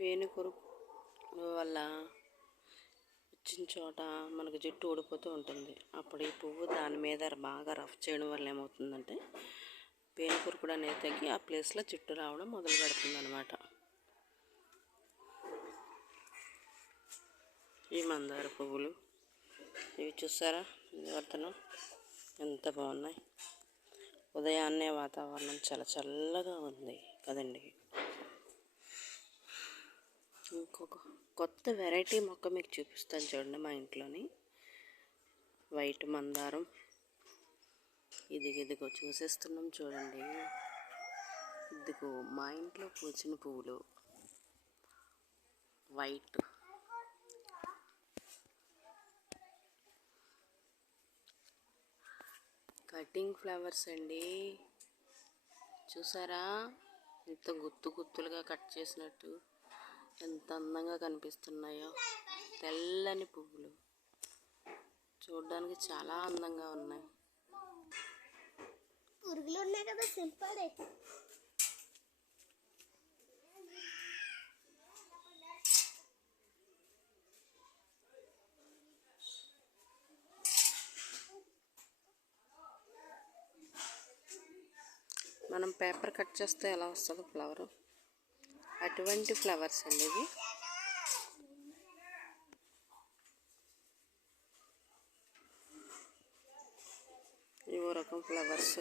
పేనుకురుపు వల్ల వచ్చిన చోట మనకు జుట్టు ఊడిపోతూ ఉంటుంది. అప్పుడు ఈ పువ్వు దాని మీద బాగా రఫ్ చేయడం వల్ల ఏమవుతుందంటే పేనుకురుపుడు అనేది తగ్గి ఆ ప్లేస్లో జుట్టు రావడం మొదలు పెడుతుంది అన్నమాట. ఈ మందార పువ్వులు ఇవి చూసారా నివర్తనం ఎంత బాగున్నాయి. ఉదయాన్నే వాతావరణం చాలా చల్లగా ఉంది కదండి. ఇంకొక కొత్త వెరైటీ మొక్క మీకు చూపిస్తాను చూడండి. మా ఇంట్లోని వైట్ మందారం ఇదిగో చూసేస్తున్నాం చూడండి. ఇదిగో మా ఇంట్లో పూచిన పువ్వులు వైట్. కటింగ్ ఫ్లవర్స్ అండి. చూసారా ఎంత గుత్తులుగా కట్ చేసినట్టు ఎంత అందంగా కనిపిస్తున్నాయో. తెల్లని పువ్వులు చూడడానికి చాలా అందంగా ఉన్నాయి. పురుగులు ఉన్నాయి కదా సింపడే. మనం పేపర్ కట్ చేస్తే ఎలా వస్తుందో ఫ్లవరు, అటువంటి ఫ్లవర్స్ అండి ఇవి. ఇవో రకం ఫ్లవర్స్.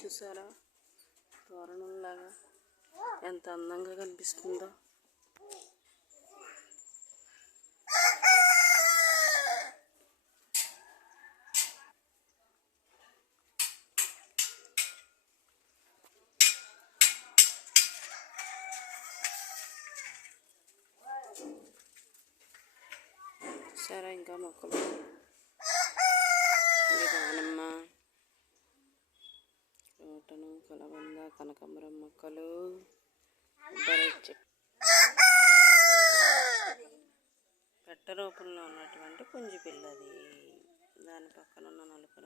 చూసారా తోరణంలాగా ఎంత అందంగా కనిపిస్తుందో. చూసారా ఇంకా మొక్కలు దానిమ్మ, తోటను, కలబంద, కనకాంబరం మొక్కలు, పెట్ట రూపంలో ఉన్నటువంటి పుంజి పిల్లది. దాని పక్కన ఉన్న నలుపు